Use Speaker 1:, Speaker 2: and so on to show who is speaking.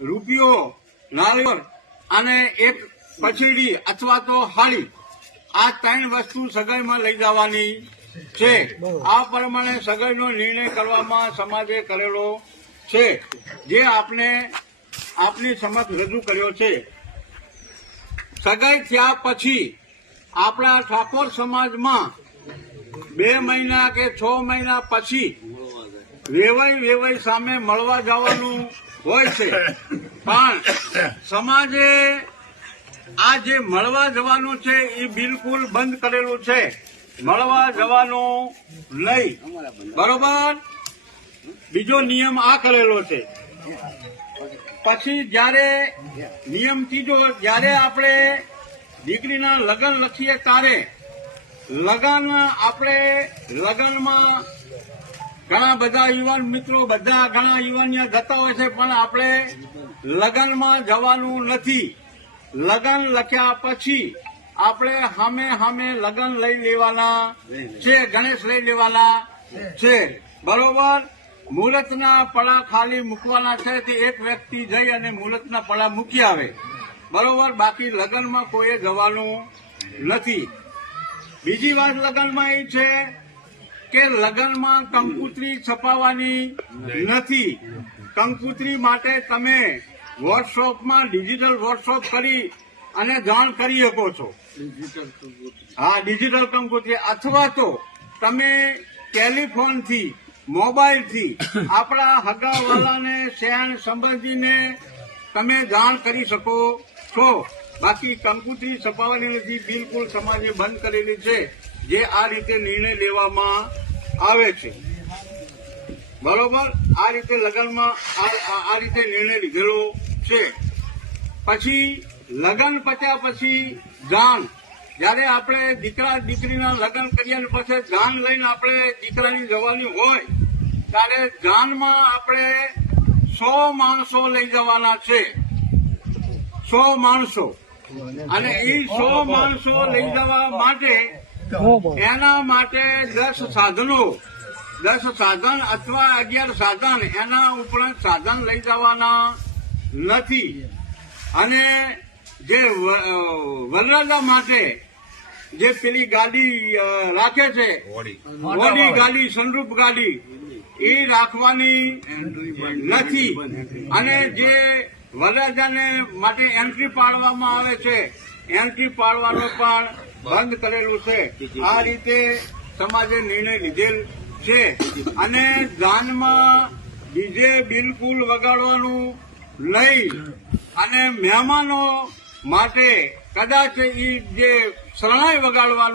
Speaker 1: રૂપિયો લાલવર અને એક પછીડી અથવા તો હાડી. આ ત્રણ વસ્તુ સગાઈમાં લઈ જવાની છે. આ પ્રમાણે સગાઈનો નિર્ણય કરવામાં સમાજે કરેલો છે. જે આપણે આપની સમક્ષ રજૂ કર્યો છે. સગાઈ થયા પછી આપણા ઠાકોર સમાજમાં બે મહિના કે છ મહિના પછી વેવાઈ વેવાઈ સામે મળવા જવાનું હોય છે. પણ સમાજે આ જે મળવા જવાનું છે એ બિલકુલ બંધ કરેલું છે. મળવા જવાનું નહીં. બરોબર? બીજો નિયમ આ કરેલો છે. પછી જ્યારે નિયમ ત્રીજો, જ્યારે આપણે દીકરીના લગ્ન લખીએ ત્યારે લગ્ન આપણે લગ્નમાં ઘણા બધા યુવાન મિત્રો, બધા ઘણા યુવાન જતા હોય છે, પણ આપણે લગ્નમાં જવાનું નથી. લગ્ન લખ્યા પછી આપણે હામે હામે લગ્ન લઈ લેવાના છે, ગણેશ લઈ લેવાના છે. બરોબર? મુહૂર્તના પડા ખાલી મૂકવાના છે, તે એક વ્યક્તિ જઈ અને મુહૂર્તના પડા મૂકી આવે. બરોબર? બાકી લગ્નમાં કોઈએ જવાનું નથી. બીજી વાત લગ્નમાં એ છે કે લગ્નમાં કંકુત્રી છપાવવાની નથી. કંકુત્રી માટે તમે વોટ્સઅપમાં ડિજિટલ વોટ્સઅપ કરી અને જાણ કરી શકો છો. હા ડિજિટલ કંકુત્રી. અથવા તો તમે ટેલિફોનથી મોબાઈલથી આપણા હગાવાલાને શેણ સંબંધીને તમે જાણ કરી શકો છો. બાકી કંકુથી છપાવવાની નથી બિલકુલ સમાજે બંધ કરેલી છે, જે આ રીતે નિર્ણય લેવામાં આવે છે. બરોબર? આ રીતે લગ્નમાં આ- રીતે નિર્ણય લીધેલો છે. પછી લગ્ન પત્યા પછી જાન. જ્યારે આપણે દીકરા, દીકરીના લગ્ન કર્યા પછી જાન લઈને આપણે દીકરાની જવાની હોય, ત્યારે જાનમાં આપણે સો માણસો લઈ જવાના છે. સો માણસો. અને એ સો માણસો લઈ જવા માટે એના માટે દસ સાધનો દસ સાધન અથવા અગિયાર સાધન એના ઉપરાંત સાધન લઈ જવાના નથી. અને જે વરરાજા માટે જે પેલી ગાડી રાખે છે ઓડી ગાડી સંરૂપ ગાડી એ રાખવાની નથી. અને જે વરરાજાને માટે એન્ટ્રી પાડવામાં આવે છે એન્ટ્રી પાડવાનો પણ બંધ કરેલું છે. આ રીતે સમાજે નિર્ણય લીધેલ છે. અને દાનમાં બીજે બિલકુલ વગાડવાનું લઈ અને મહેમાનો માટે કદાચ એ જે શરણાઈ વગાડવાનું